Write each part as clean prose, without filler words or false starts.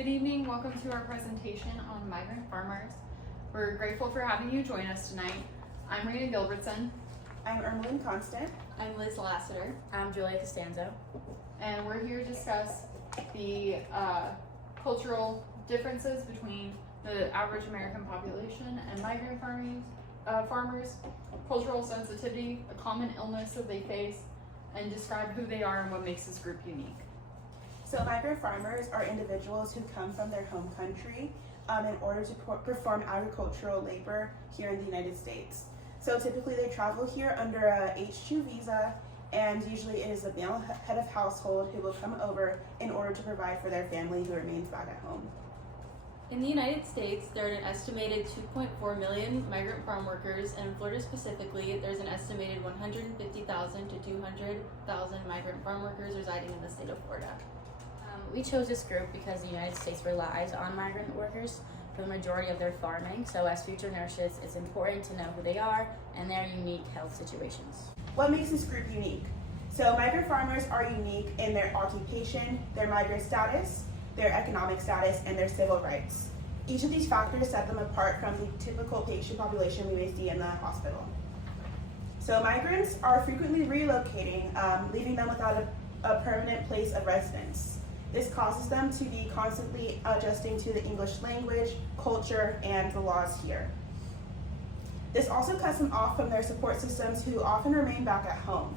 Good evening, welcome to our presentation on migrant farmers. We're grateful for having you join us tonight. I'm Rita Gilbertson. I'm Ermeline Constant. I'm Liz Lassiter. I'm Julia Costanzo. And we're here to discuss the cultural differences between the average American population and migrant farmers, cultural sensitivity, a common illness that they face, and describe who they are and what makes this group unique. So migrant farmers are individuals who come from their home country in order to perform agricultural labor here in the United States. So typically they travel here under a H-2 visa, and usually it is a male head of household who will come over in order to provide for their family who remains back at home. In the United States, there are an estimated 2.4 million migrant farm workers, and in Florida specifically, there's an estimated 150,000 to 200,000 migrant farm workers residing in the state of Florida. We chose this group because the United States relies on migrant workers for the majority of their farming, so as future nurses, it's important to know who they are and their unique health situations. What makes this group unique? So migrant farmers are unique in their occupation, their migrant status, their economic status, and their civil rights. Each of these factors set them apart from the typical patient population we may see in the hospital. So migrants are frequently relocating, leaving them without a permanent place of residence. This causes them to be constantly adjusting to the English language, culture, and the laws here. This also cuts them off from their support systems, who often remain back at home.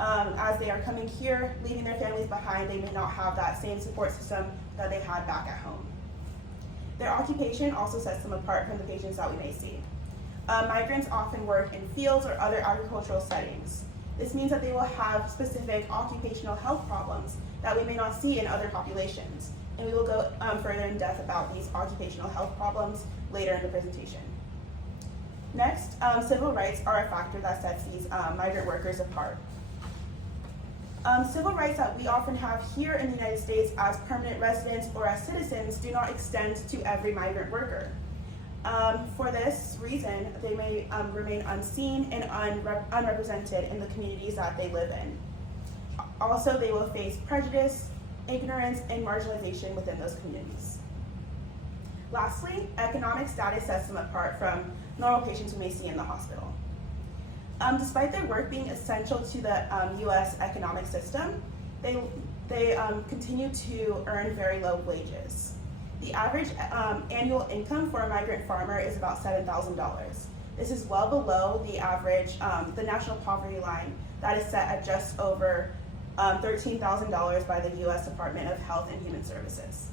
As they are coming here, leaving their families behind, they may not have that same support system that they had back at home. Their occupation also sets them apart from the patients that we may see. Migrants often work in fields or other agricultural settings. This means that they will have specific occupational health problems that we may not see in other populations. And we will go further in depth about these occupational health problems later in the presentation. Next, civil rights are a factor that sets these migrant workers apart. Civil rights that we often have here in the United States as permanent residents or as citizens do not extend to every migrant worker. For this reason, they may remain unseen and unrepresented in the communities that they live in. Also, they will face prejudice, ignorance, and marginalization within those communities. Lastly, economic status sets them apart from normal patients we may see in the hospital. Despite their work being essential to the U.S. economic system, they continue to earn very low wages. The average annual income for a migrant farmer is about $7,000. This is well below the average, the national poverty line that is set at just over $13,000 by the U.S. Department of Health and Human Services.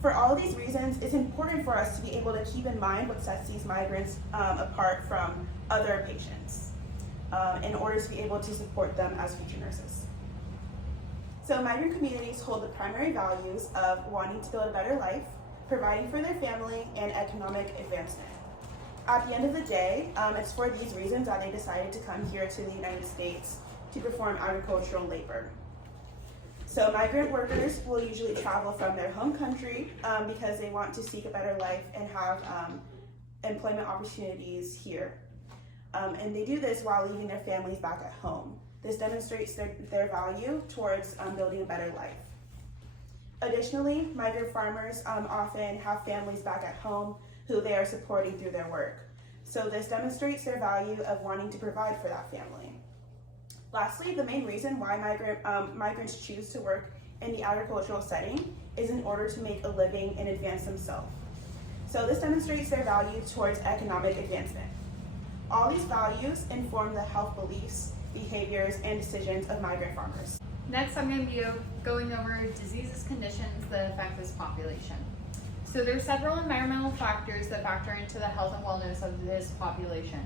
For all of these reasons, it's important for us to be able to keep in mind what sets these migrants apart from other patients in order to be able to support them as future nurses. So migrant communities hold the primary values of wanting to build a better life, providing for their family, and economic advancement. At the end of the day, it's for these reasons that they decided to come here to the United States to perform agricultural labor. So migrant workers will usually travel from their home country because they want to seek a better life and have employment opportunities here. And they do this while leaving their families back at home. This demonstrates their value towards building a better life. Additionally, migrant farmers often have families back at home who they are supporting through their work. So this demonstrates their value of wanting to provide for that family. Lastly, the main reason why migrants choose to work in the agricultural setting is in order to make a living and advance themselves. So this demonstrates their value towards economic advancement. All these values inform the health beliefs, behaviors, and decisions of migrant farmers. Next, I'm going to be going over diseases, conditions that affect this population. So there are several environmental factors that factor into the health and wellness of this population.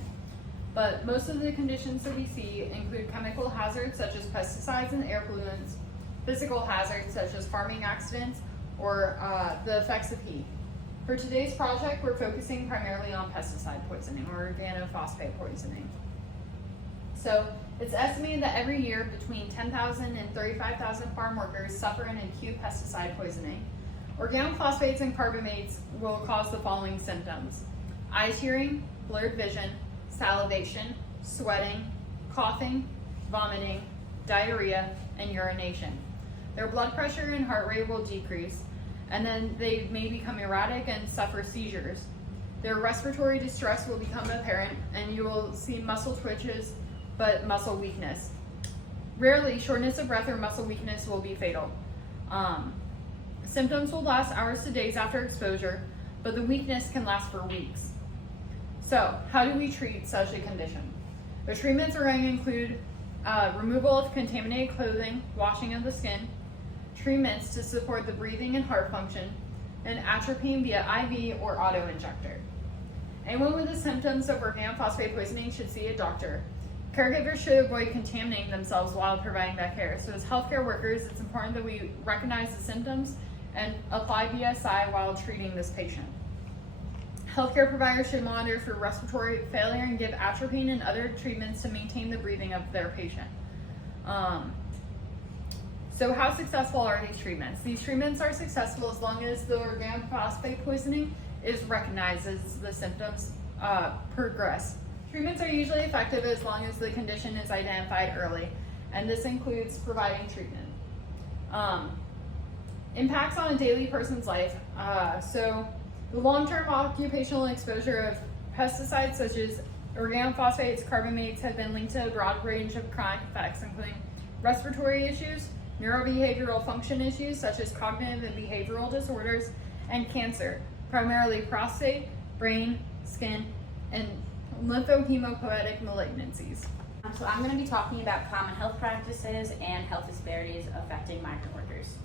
But most of the conditions that we see include chemical hazards such as pesticides and air pollutants, physical hazards such as farming accidents, or the effects of heat. For today's project, we're focusing primarily on pesticide poisoning or organophosphate poisoning. So it's estimated that every year between 10,000 and 35,000 farm workers suffer an acute pesticide poisoning. Organophosphates and carbamates will cause the following symptoms: eye tearing, blurred vision, salivation, sweating, coughing, vomiting, diarrhea, and urination. Their blood pressure and heart rate will decrease, and then they may become erratic and suffer seizures. Their respiratory distress will become apparent, and you will see muscle twitches, but muscle weakness. Rarely, shortness of breath or muscle weakness will be fatal. Symptoms will last hours to days after exposure, but the weakness can last for weeks. So, how do we treat such a condition? The treatments are going to include removal of contaminated clothing, washing of the skin, treatments to support the breathing and heart function, and atropine via IV or auto-injector. Anyone with the symptoms of organophosphate poisoning should see a doctor. Caregivers should avoid contaminating themselves while providing that care. So as healthcare workers, it's important that we recognize the symptoms and apply BSI while treating this patient. Healthcare providers should monitor for respiratory failure and give atropine and other treatments to maintain the breathing of their patient. So how successful are these treatments? These treatments are successful as long as the organophosphate poisoning is recognized as the symptoms progress. Treatments are usually effective as long as the condition is identified early, and this includes providing treatment. Impacts on a daily person's life. So the long-term occupational exposure of pesticides such as organophosphates, carbamates have been linked to a broad range of chronic effects, including respiratory issues, neurobehavioral function issues such as cognitive and behavioral disorders, and cancer, primarily prostate, brain, skin, and lymphohemopoietic malignancies. So I'm going to be talking about common health practices and health disparities affecting migrant workers.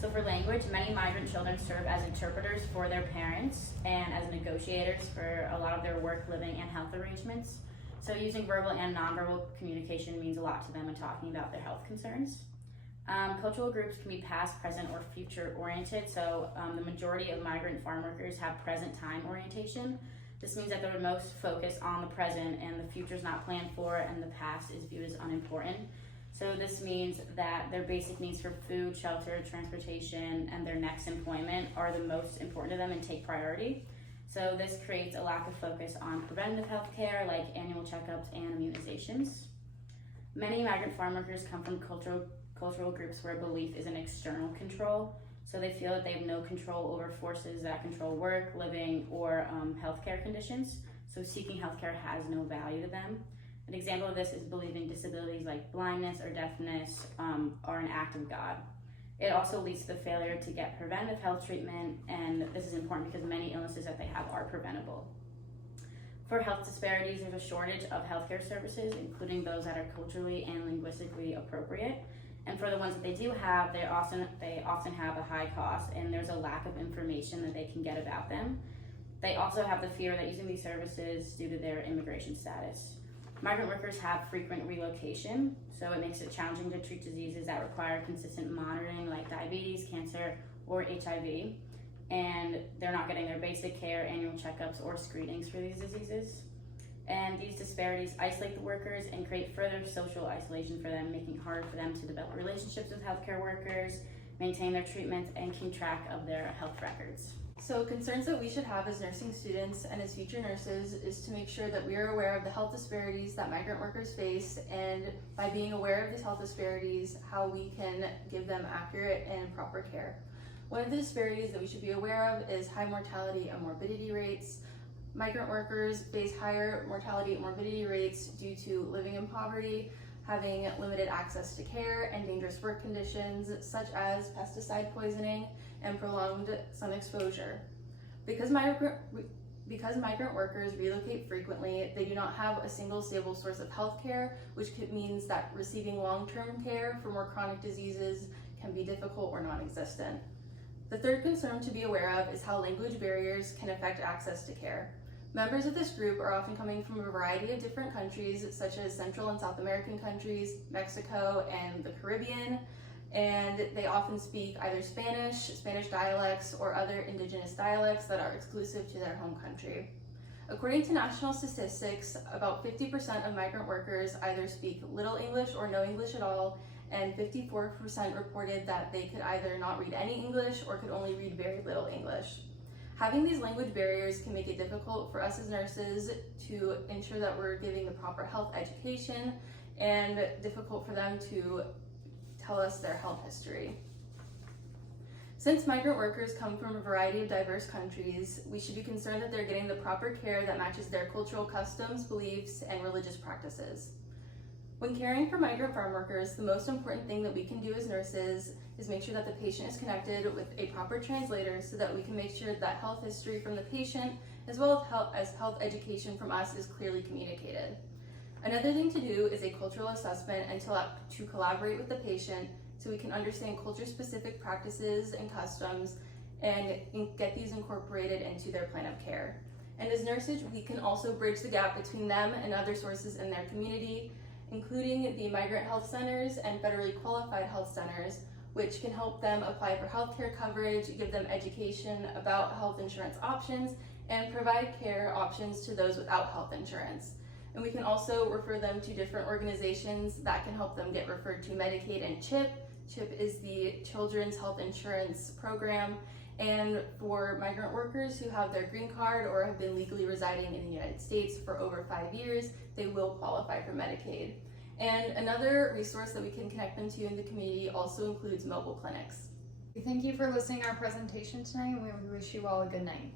So for language, many migrant children serve as interpreters for their parents and as negotiators for a lot of their work, living, and health arrangements. So using verbal and nonverbal communication means a lot to them when talking about their health concerns. Cultural groups can be past, present, or future oriented. So the majority of migrant farm workers have present time orientation. This means that they're most focused on the present and the future is not planned for and the past is viewed as unimportant. So this means that their basic needs for food, shelter, transportation, and their next employment are the most important to them and take priority. So this creates a lack of focus on preventative health care like annual checkups and immunizations. Many migrant farm workers come from cultural groups where belief is an external control. So they feel that they have no control over forces that control work, living, or healthcare conditions. So seeking healthcare has no value to them. An example of this is believing disabilities like blindness or deafness are an act of God. It also leads to the failure to get preventive health treatment, and this is important because many illnesses that they have are preventable. For health disparities, there's a shortage of healthcare services, including those that are culturally and linguistically appropriate. And for the ones that they do have, they often have a high cost, and there's a lack of information that they can get about them. They also have the fear that using these services due to their immigration status. Migrant workers have frequent relocation, so it makes it challenging to treat diseases that require consistent monitoring like diabetes, cancer, or HIV. And they're not getting their basic care, annual checkups, or screenings for these diseases. And these disparities isolate the workers and create further social isolation for them, making it harder for them to develop relationships with healthcare workers, maintain their treatments, and keep track of their health records. So concerns that we should have as nursing students and as future nurses is to make sure that we are aware of the health disparities that migrant workers face, and by being aware of these health disparities, how we can give them accurate and proper care. One of the disparities that we should be aware of is high mortality and morbidity rates. Migrant workers face higher mortality and morbidity rates due to living in poverty, having limited access to care, and dangerous work conditions such as pesticide poisoning and prolonged sun exposure. Because migrant workers relocate frequently, they do not have a single stable source of health care, which means that receiving long-term care for more chronic diseases can be difficult or non-existent. The third concern to be aware of is how language barriers can affect access to care. Members of this group are often coming from a variety of different countries, such as Central and South American countries, Mexico, and the Caribbean, and they often speak either Spanish dialects, or other indigenous dialects that are exclusive to their home country. According to national statistics, about 50% of migrant workers either speak little English or no English at all, and 54% reported that they could either not read any English or could only read very little English. Having these language barriers can make it difficult for us as nurses to ensure that we're giving the proper health education, and difficult for them to tell us their health history. Since migrant workers come from a variety of diverse countries, we should be concerned that they're getting the proper care that matches their cultural customs, beliefs, and religious practices. When caring for migrant farm workers, the most important thing that we can do as nurses is make sure that the patient is connected with a proper translator so that we can make sure that health history from the patient as well as health education from us is clearly communicated. Another thing to do is a cultural assessment and to collaborate with the patient so we can understand culture-specific practices and customs and get these incorporated into their plan of care. And as nurses, we can also bridge the gap between them and other sources in their community, including the migrant health centers and federally qualified health centers, which can help them apply for healthcare coverage, give them education about health insurance options, and provide care options to those without health insurance. And we can also refer them to different organizations that can help them get referred to Medicaid and CHIP. CHIP is the Children's Health Insurance Program, and for migrant workers who have their green card or have been legally residing in the United States for over 5 years, they will qualify for Medicaid. And another resource that we can connect them to in the community also includes mobile clinics. Thank you for listening to our presentation tonight, and we wish you all a good night.